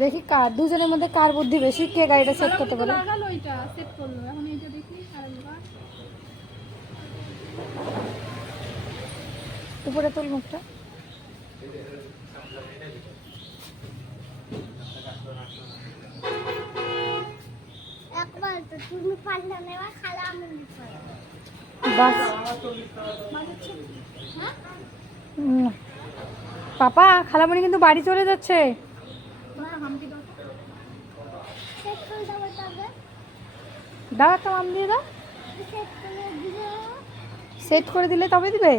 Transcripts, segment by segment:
দেখি কার দুজনের মধ্যে কার বুদ্ধি বেশি, কে গাড়িটা সেট করতে পারে। লাগালো, এটা সেট করলো, এখন এইটা দেখি আরেকবার। উপরে তুল মুখটা। একবার তো তুমি পাল্লা নেওয়া খালা আমি বাস হ্যাঁ পাপা, খালামণি কিন্তু বাড়ি চলে যাচ্ছে। সেট করে দাও তবে দাও একটা মাম দিয়ে দাও। সেট করে দিও সেট করে দিলে তবে দিবে।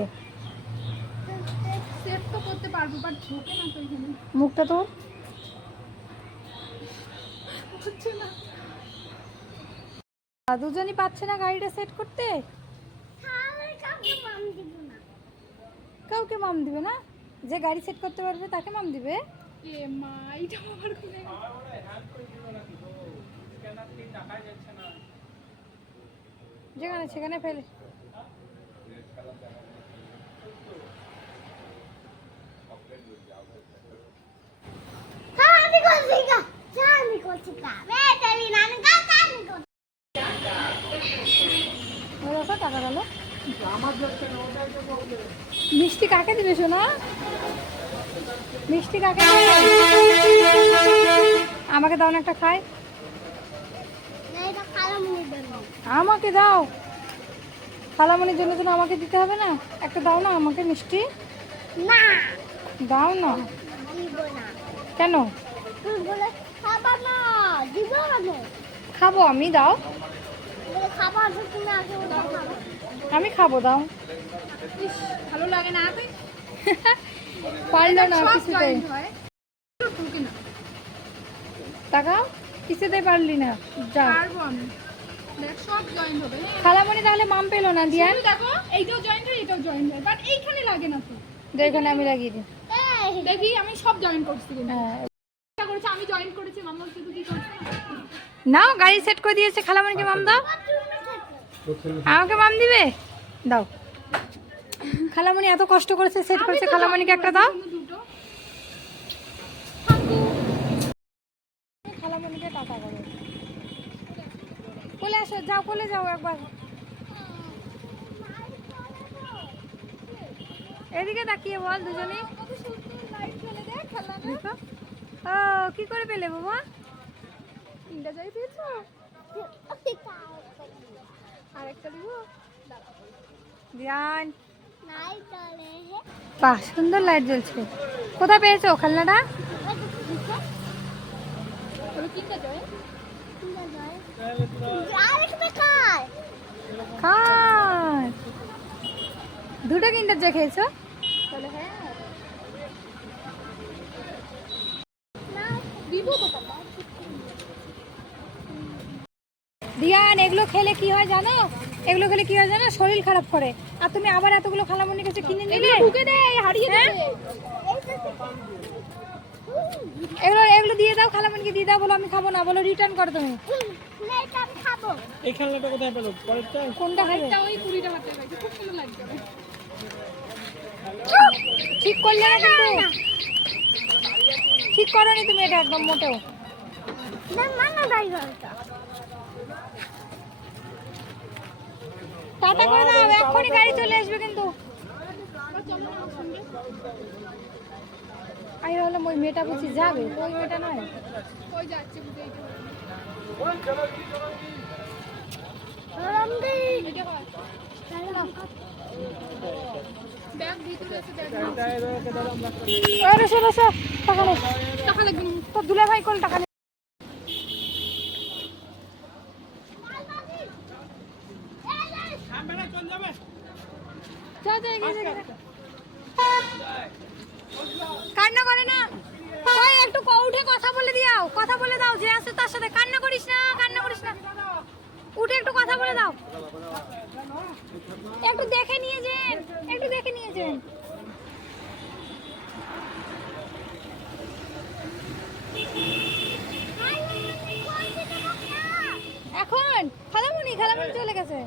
সেট তো করতে পারবো, বাট ঝোঁকে না তো এখানে। মুখটা তো হচ্ছে না। দুজনই পাচ্ছে না গাড়িটা সেট করতে। তাহলে কাউকে মান দিব না। কাউকে মাম দিবে না? যে গাড়ি সেট করতে পারবে তাকে মাম দিবে। এ মা, এইটা আমার খুলে গেল। যেখানে সেখানে ফেলে। হ্যাঁ আমি করছি গা, আমি করছি গা, বেটালি না আমি গা আমি করছি। দেখো টাকা গেল। মিষ্টি কাকে দিবে শোনা? মিষ্টি কাকে দেবে? আমাকে দাও না একটা খাই। না এটা কালা মুড়ি দেবো। আমাকে দাও। খালামণির জন্য তো আমাকে দিতে হবে না? একটা দাও না আমাকে মিষ্টি। না দাও না। দিব না। কেন? তুই বলে খাবা না, দিব না। খাবো আমি, দাও। বলে খাবা তো তুমি আগে ওটা খাবা। আমি খাবো, দাও। ইস, ভালো লাগে না তুই। পারলো না সব কিছুতে। জয়েন্ট হয়, ঢুকে না। টাকা কিছুতেই পারলি না। যা। পারবো আমি, দেখ সব জয়েন্ট হবে। খালামণি তাহলে মাম পেলো না দিয়ান। শুধু দেখো, এইটাও জয়েন্ট হয়, এটাও জয়েন্ট হয়, বাট এইখানে লাগে না তো। দেখুন আমি লাগিয়ে দিই। এই দেখি আমি সব জয়েন্ট করছি কিন্তু। হ্যাঁ। চেষ্টা করেছি, আমি জয়েন করেছি, মাম্মা শুধু কি করছে না। নাও, গাড়ি সেট করে দিয়েছে। খালামণিকে মাম দাও। আমাকে মাম দিবে? দাও। খালামণি এত কষ্ট করেছে, সেট করেছে, খালামণিকে একটা দাও। দুটো খালামণিকে টাকা করো। কোলে আসো, যাও কোলে যাও একবার। এদিকে তাকিয়ে বল দুজনেই। কত সুন্দর লাইট জ্বলে, দেখ খেলনাটা। দেখো। ও কি করে পেলে বাবা? তিনটা যাই পেয়েছো, আর একটা দিব। ধ্যান। নাই চলে হে বাহ, সুন্দর লাইট জ্বলছে। কোথায় পেয়েছো খেলনাটা? বলো তিনটা জয়েন। আরেকটা খায় খায়। দুটো কিন্ডার জয় খেয়েছো? তাহলে হ্যাঁ না দিব তো পাপা। ধ্যান, এগুলো খেলে কি হয় জানো? এগুলো খেলে কি হয় জানো? শরীর খারাপ করে। আর তুমি আবার এতগুলো খালামণির কাছে কিনে নিলে। ঢুকে দে, হারিয়ে হ্যাঁ? দেবে। এগুলো এগুলো দিয়ে দাও, খালামণিকে দিয়ে দাও। বলো আমি খাবো না, বলো রিটার্ন করো তুমি। না এটা আমি খাবো। এই খেলনাটা কোথায় পেলো? পরেরটা? কোনটা খাবে? এটা ওই 20 টাকা দিয়ে পাইছি, খুব সুন্দর লাগছে। ঠিক করলে না কিন্তু। ঠিক করোনি তুমি এটা একদম মোটেও। না মানা ড্রাইভারটা টাটা করে দাও, এক্ষুনি গাড়ি চলে আসবে কিন্তু। আমি ভাবলাম ওই মেয়েটা বুঝি যাবে, তো ওই মেয়েটা নয়। ওই যাচ্ছে বুঝে, এইটা হবে। রমদি এইটা হয়। ব্যাগ ভিতরে আছে, ব্যাগ আরে শোনো শোনো, টাকা নেই। টাকা লাগবে না। তো দুলা ভাই কোল টাকা নেই। যা যা এগিয়ে যা, এগিয়ে যা। কান্না করে না। ওই একটু উঠে কথা বলে দিও, কথা বলে দাও যে আছে তার সাথে। কান্না করিস না, কান্না করিস না। উঠে একটু কথা বলে দাও। একটু দেখে নিয়ে যান, একটু দেখে নিয়ে যান। এখন খালামণি চলে গেছে।